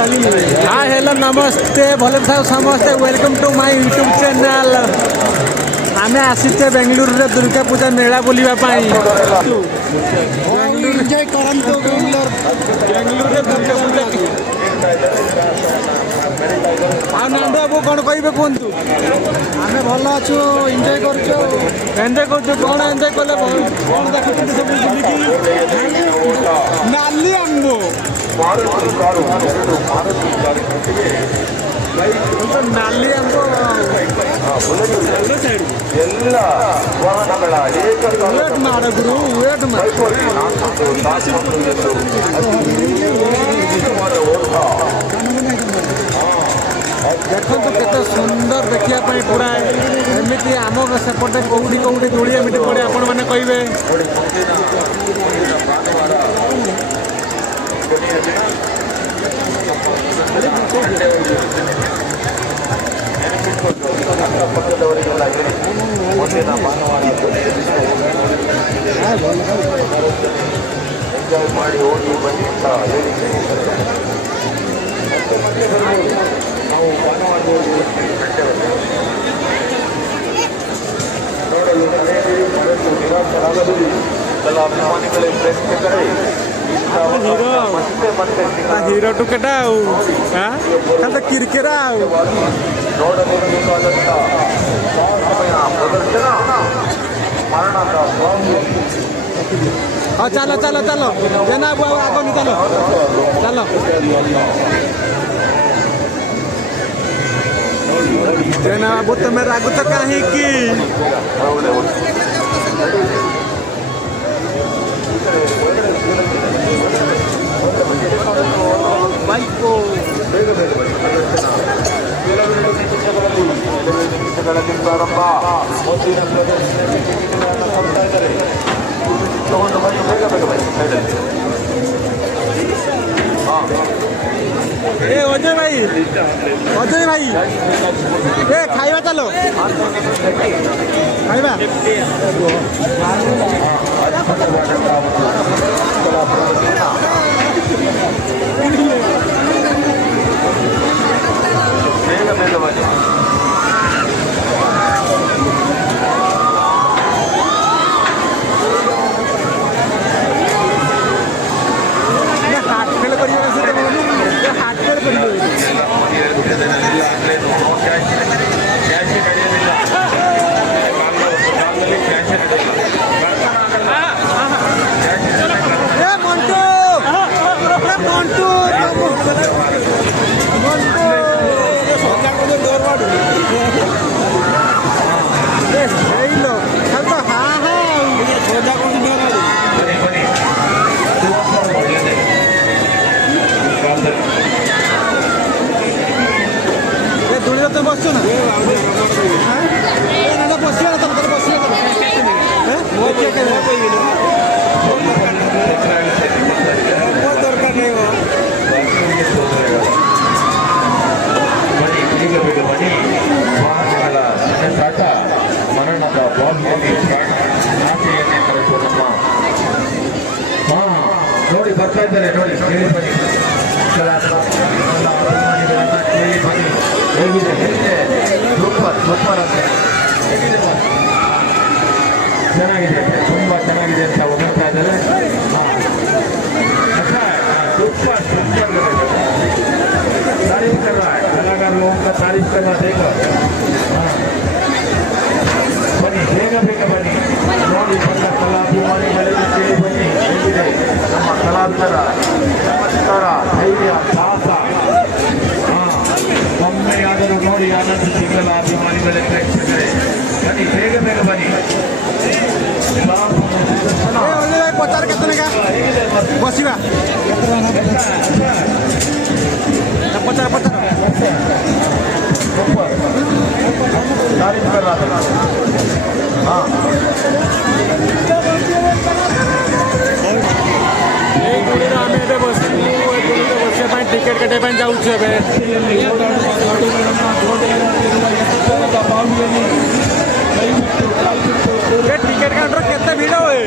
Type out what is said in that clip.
Hi hello नमस्ते भले था समस्ते welcome to my YouTube channel. आम आसीचे बेंगलुरु रे दुर्गा पूजा मेला बुलिबा पाई। एंजॉय करंतो बेंगलुरु रे दुर्गा पूजा आ नंद बाबू कौन कहबे कोंतु आमे भल अछु एंजॉय करछो एंजॉय करछो कौन एंजॉय कले कौन देखु सब बुलिकी नाली आंबो नाली आंबो ಎಲ್ಲ ವಾಹನಗಳ ವೇಟ್ ಮಾಡ ಗುರು ವೇಟ್ ಮಾಡ देखो केते सुंदर देखिया पूरा एमती आम सेपटे कौटी कौटी दोड़ी एमती पड़े आपण मैंने कहे ಮುಂದಿನ ಭಾನುವಾರ ಎಂಜಾಯ್ ಮಾಡಿ ಹೋಗಿ ಬನ್ನಿ ಅಂತ ಹೇಳಿದ್ದೇನೆ. ನಾವು ಭಾನುವಾರ ನೋಡಲು ಮನೆಯಲ್ಲಿ ಮರೆತು ನಿರಾಶರಾಗದಿರಿ. ಕೆಲ ಅಭಿಮಾನಿಗಳೇ ಪ್ರೇಕ್ಷಕರೇ हीरो टू केटा किरकिरा ನೋಡಲೇಬೇಕಾದಂಥ ಸಾಹಸಮಯ ಪ್ರದರ್ಶನ ಮರಣದ हाँ चलो चलो चलो जेना बाबू आगो निकलो चलो जेना बाबू तुम्हें रागु तो कहीं की बाइको ಪ್ರಾರಂಭ ಮುಂದಿನ ತಗೊಂಡು ಬನ್ನಿ ಬೇಗ ಬೇಗ ಬನ್ನಿ ಸೈಡಲ್ಲಿ. ए अजय भाई ए खाइबा चलो खाइबा ಬೇಗ ಬೇಗ ಬನ್ನಿ. बसो ना बसिया दरकार नहीं हो ಮರಣದ ಬಾಲ್ಯಲ್ಲಿ ಆಸೆಯನ್ನೇ ಕರೆಸು ನಮ್ಮ ನೋಡಿ ಬರ್ತಾ ಇದ್ದಾರೆ ನೋಡಿ ಕೇಳಿ ಬನ್ನಿ ಹೇಗಿದೆ ಹೇಗಿದೆ ಸೂಪರ್ ಸೂಪರ್ ಅಂತ ಚೆನ್ನಾಗಿದೆ ತುಂಬ ಚೆನ್ನಾಗಿದೆ ಅಂತ ಹೊಗಳ್ತಾ ಇದ್ದಾರೆ. ಸೂಪರ್ ಸೂಪರ್ तारीफ कर रहा है कलाकार लोगों का तारीफ करना देखो. बनी ಬೇಗ ಬೇಗ ಬನ್ನಿ ನೋಡಿ ಬಂದ ಕಲಾಭಿಮಾನಿಗಳಿಗೆ ಕೇಳಿ ಬನ್ನಿ ಹೇಗಿದೆ ನಮ್ಮ ಕಲಾವಿದರ ಚಮತ್ಕಾರ ಧೈರ್ಯ ಸಾಹಸ ಒಮ್ಮೆಯಾದರೂ ನೋಡಿ ಆನಂದಿಸಿಗಳ ಅಭಿಮಾನಿಗಳೇ ಪ್ರೇಕ್ಷಕರೇ ಬನ್ನಿ ಬೇಗ ಬೇಗ ಬನ್ನಿ. पचार कितने का बसिवा पचार पचार तारीफ कर रहा था. हाँ टिकेट कटे जाऊँ टिकेट काउंटर केते भिड़ हुए